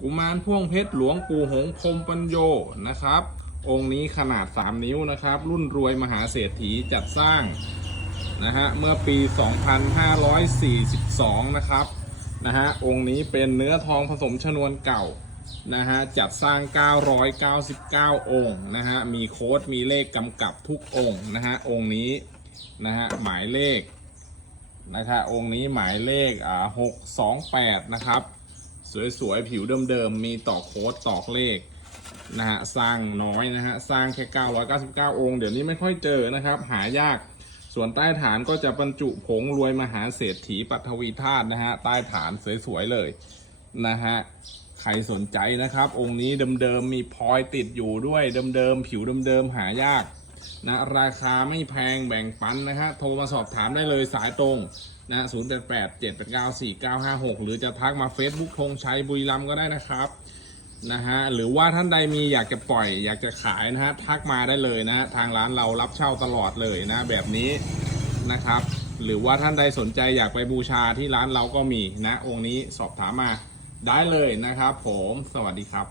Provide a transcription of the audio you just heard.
กุมารพ่วงเพชรหลวงปู่หงพรมปัญโยนะครับ องค์นี้ขนาด 3 นิ้วนะครับ รุ่นรวยมหาเศรษฐีจัดสร้างนะฮะเมื่อปี 2542 นะครับนะฮะองค์นี้เป็นเนื้อทองผสมชนวนเก่านะฮะจัดสร้าง 999 องค์นะฮะมีโค้ดมีเลขกำกับทุกองค์นะฮะองค์นี้นะฮะหมายเลขนะครับองค์นี้หมายเลขอ่าหกสองแปดนะครับ สวยๆ ผิวเดิมๆ มีต่อโค้ดตอกเลขนะฮะสร้างน้อยนะฮะสร้างแค่ 999 องค์ เดี๋ยวนี้ไม่ค่อยเจอนะครับ หายากส่วนใต้ฐานก็จะบรรจุผงรวยมหาเศรษฐีปัทวีธาตุนะฮะใต้ฐานสวยๆเลยนะฮะใครสนใจนะครับ องค์นี้เดิมๆมีพลอยติดอยู่ด้วยเดิมๆผิวเดิมๆหายาก นะราคาไม่แพงแบ่งปันนะฮะโทรมาสอบถามได้เลยสายตรงนะศูนย์แปดแปดเจ็ดแปดเก้าสี่เก้าห้าหกหรือจะทักมา Facebook ธงชัยบุรีรัมก็ได้นะครับนะฮะหรือว่าท่านใดมีอยากจะปล่อย อยากจะขายนะฮะทักมาได้เลยนะฮะทางร้านเรารับเช่าตลอดเลยนะแบบนี้นะครับ หรือว่าท่านใดสนใจอยากไปบูชาที่ร้านเราก็มีนะองค์นี้สอบถามมาได้เลยนะครับ ผมสวัสดีครับ